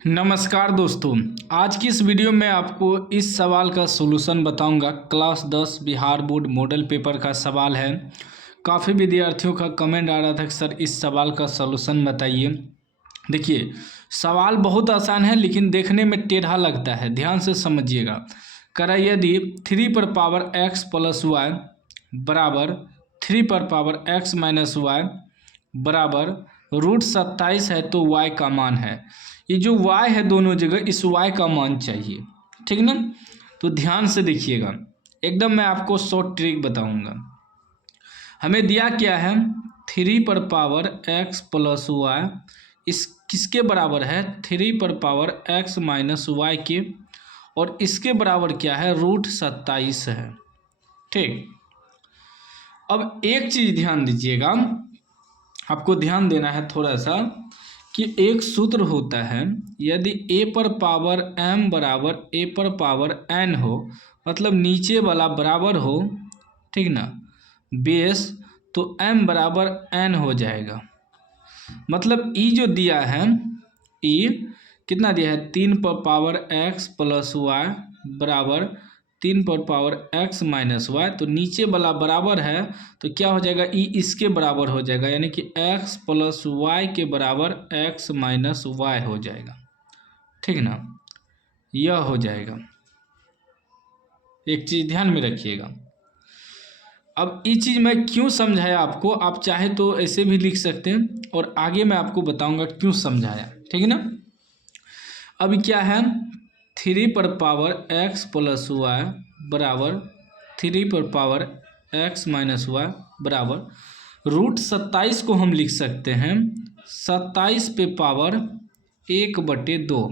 नमस्कार दोस्तों, आज की इस वीडियो में आपको इस सवाल का सॉल्यूशन बताऊंगा। Class 10 Bihar board model paper का सवाल है। काफ़ी विद्यार्थियों का कमेंट आ रहा था कि सर इस सवाल का सॉल्यूशन बताइए। देखिए, सवाल बहुत आसान है लेकिन देखने में टेढ़ा लगता है, ध्यान से समझिएगा। करा यदि 3 पर पावर x प्लस वाई बराबर 3 पर पावर x माइनस वाई बराबर √27 है तो y का मान है। ये जो y है दोनों जगह, इस y का मान चाहिए, ठीक ना। तो ध्यान से देखिएगा, एकदम मैं आपको शॉर्ट ट्रिक बताऊंगा। हमें दिया क्या है, 3 पर पावर x प्लस वाई इस किसके बराबर है, 3 पर पावर x माइनस वाई के, और इसके बराबर क्या है, √27 है। ठीक, अब एक चीज़ ध्यान दीजिएगा, आपको ध्यान देना है थोड़ा सा कि एक सूत्र होता है, यदि a पर पावर m बराबर a पर पावर n हो, मतलब नीचे वाला बराबर हो, ठीक ना, बेस, तो m बराबर n हो जाएगा। मतलब e जो दिया है, e कितना दिया है, 3 पर पावर x प्लस वाई बराबर 3 पर पावर x माइनस वाई, तो नीचे वाला बराबर है तो क्या हो जाएगा, e इसके बराबर हो जाएगा, यानी कि x प्लस वाई के बराबर x माइनस वाई हो जाएगा, ठीक ना, यह हो जाएगा। एक चीज़ ध्यान में रखिएगा। अब ये चीज़ मैं क्यों समझाया आपको, आप चाहे तो ऐसे भी लिख सकते हैं और आगे मैं आपको बताऊंगा क्यों समझाया, ठीक है ना। अभी क्या है, 3 पर पावर x प्लस वाई बराबर 3 पर पावर x माइनस वाई बराबर √27 को हम लिख सकते हैं 27 पे पावर 1/2,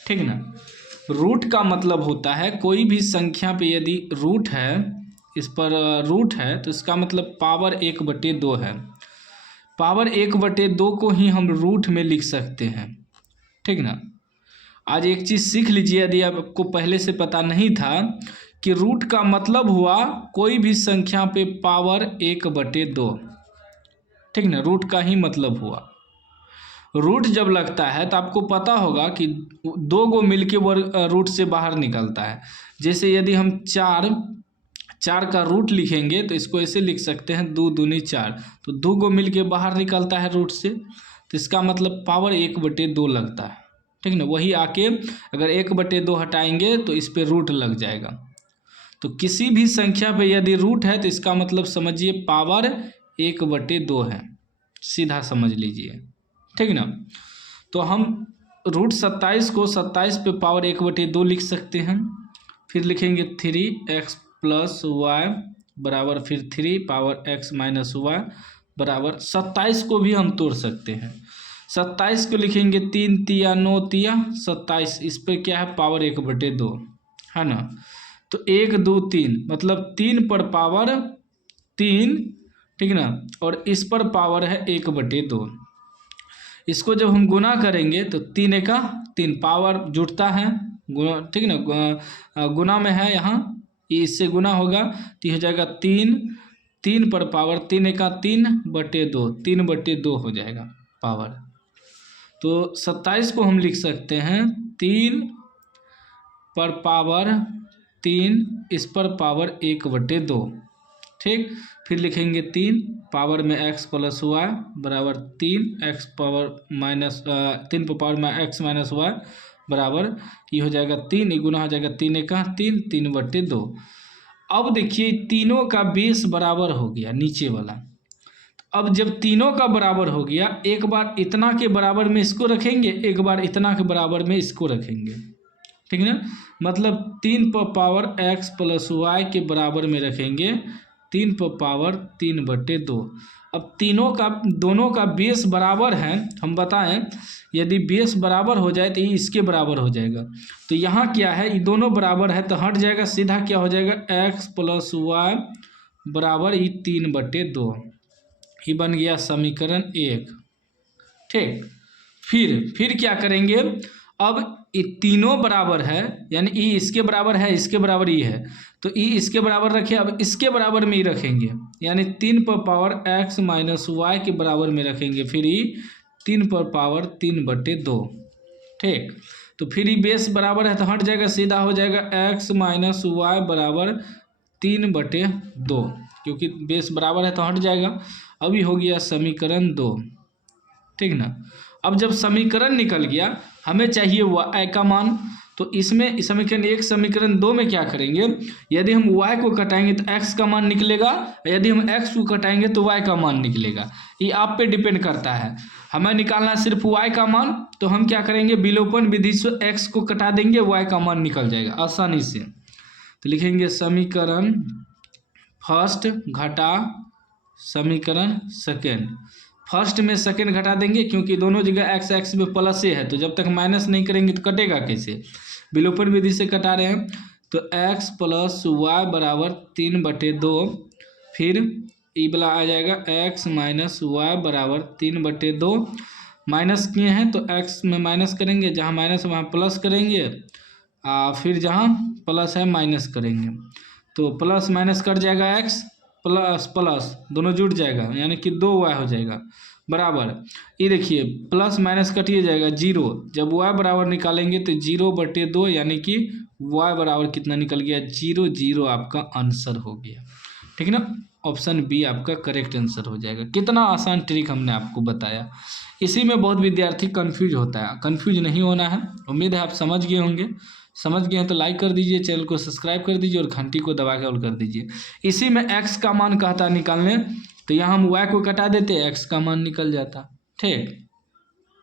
ठीक ना। रूट का मतलब होता है कोई भी संख्या पे यदि रूट है, इस पर रूट है तो इसका मतलब पावर 1/2 है। पावर 1/2 को ही हम रूट में लिख सकते हैं, ठीक ना। आज एक चीज़ सीख लीजिए, यदि आपको पहले से पता नहीं था कि रूट का मतलब हुआ कोई भी संख्या पे पावर 1/2, ठीक ना, रूट का ही मतलब हुआ। रूट जब लगता है तो आपको पता होगा कि 2 को मिलके वो रूट से बाहर निकलता है। जैसे यदि हम 4 का रूट लिखेंगे तो इसको ऐसे लिख सकते हैं, 2 दूनी 4, तो 2 को मिलके बाहर निकलता है रूट से, तो इसका मतलब पावर 1/2 लगता है, ठीक ना। वही आके अगर 1/2 हटाएंगे तो इस पे रूट लग जाएगा। तो किसी भी संख्या पे यदि रूट है तो इसका मतलब समझिए पावर 1/2 है, सीधा समझ लीजिए, ठीक ना। तो हम √27 को 27 पे पावर 1/2 लिख सकते हैं। फिर लिखेंगे 3x प्लस वाई बराबर फिर 3 पावर x माइनस वाई बराबर 27 को भी हम तोड़ सकते हैं। 27 को लिखेंगे 3 तिया 9 तिया 27, इस पर क्या है, पावर 1/2 है ना। तो 1 2 3 मतलब 3 पर पावर 3, ठीक ना, और इस पर पावर है 1/2। इसको जब हम गुना करेंगे तो 3 एका 3 पावर जुड़ता है, गुना, ठीक ना, गुना में है यहाँ, इससे गुना होगा तो ये हो जाएगा 3 पर पावर 3 एका 3/2, 3/2 हो जाएगा पावर। तो 27 को हम लिख सकते हैं 3 पर पावर 3, इस पर पावर 1/2, ठीक। फिर लिखेंगे 3 पावर में x प्लस वाई बराबर 3x पावर माइनस 3 पर पावर में x माइनस वाई बराबर ये हो जाएगा 3, गुना हो जाएगा 3 एका 3, 3/2। अब देखिए तीनों का बेस बराबर हो गया नीचे वाला। अब जब तीनों का बराबर हो गया, एक बार इतना के बराबर में इसको रखेंगे, एक बार इतना के बराबर में इसको रखेंगे, ठीक है ना। मतलब 3 पर पावर x प्लस वाई के बराबर में रखेंगे 3 पर पावर 3/2। अब दोनों का बेस बराबर है, हम बताएं यदि बेस बराबर हो जाए तो ये इसके बराबर हो जाएगा। तो यहाँ क्या है, ये दोनों बराबर है तो हट जाएगा, सीधा क्या हो जाएगा, x प्लस वाई बराबर ये 3/2, ये बन गया समीकरण 1, ठीक। फिर क्या करेंगे, अब ये तीनों बराबर है, यानी ई इसके बराबर है, इसके बराबर ई है, तो ई इसके बराबर रखे, अब इसके बराबर में ही रखेंगे, यानी 3 पर पावर x माइनस वाई के बराबर में रखेंगे, फिर ई 3 पर पावर 3/2, ठीक। तो फिर ये बेस बराबर है तो हट जाएगा, सीधा हो जाएगा x माइनस वाई बराबर 3/2, क्योंकि बेस बराबर है तो हट जाएगा। अभी हो गया समीकरण 2, ठीक ना। अब जब समीकरण निकल गया हमें चाहिए y का मान, तो इसमें समीकरण 1 समीकरण 2 में क्या करेंगे, यदि हम y को कटाएंगे तो x का मान निकलेगा, यदि हम x को कटाएंगे तो y का मान निकलेगा। ये आप पे डिपेंड करता है। हमें निकालना है सिर्फ y का मान, तो हम क्या करेंगे, विलोपन विधि से x को कटा देंगे, y का मान निकल जाएगा आसानी से। तो लिखेंगे समीकरण फर्स्ट घटा समीकरण सेकेंड। फर्स्ट में सेकेंड घटा देंगे क्योंकि दोनों जगह x x में प्लस है, तो जब तक माइनस नहीं करेंगे तो कटेगा कैसे, विलोपन विधि से कटा रहे हैं। तो x प्लस वाई बराबर 3/2, फिर ई वाला आ जाएगा x माइनस वाई बराबर 3/2। माइनस किए हैं तो x में माइनस करेंगे, जहाँ माइनस वहाँ प्लस करेंगे, फिर जहाँ प्लस है माइनस करेंगे, तो प्लस माइनस कट जाएगा, x प्लस प्लस दोनों जुड़ जाएगा, यानी कि 2y हो जाएगा बराबर। ये देखिए प्लस माइनस कटिए जाएगा 0, जब y बराबर निकालेंगे तो 0/2, यानी कि y बराबर कितना निकल गया, 0 0 आपका आंसर हो गया, ठीक है ना। ऑप्शन बी आपका करेक्ट आंसर हो जाएगा। कितना आसान ट्रिक हमने आपको बताया। इसी में बहुत विद्यार्थी कंफ्यूज होता है, कंफ्यूज नहीं होना है। उम्मीद है आप समझ गए होंगे। समझ गए हैं तो लाइक कर दीजिए, चैनल को सब्सक्राइब कर दीजिए और घंटी को दबा के ऑल कर दीजिए। इसी में x का मान कहता निकालने, तो यहाँ हम y को कटा देते, x का मान निकल जाता, ठीक।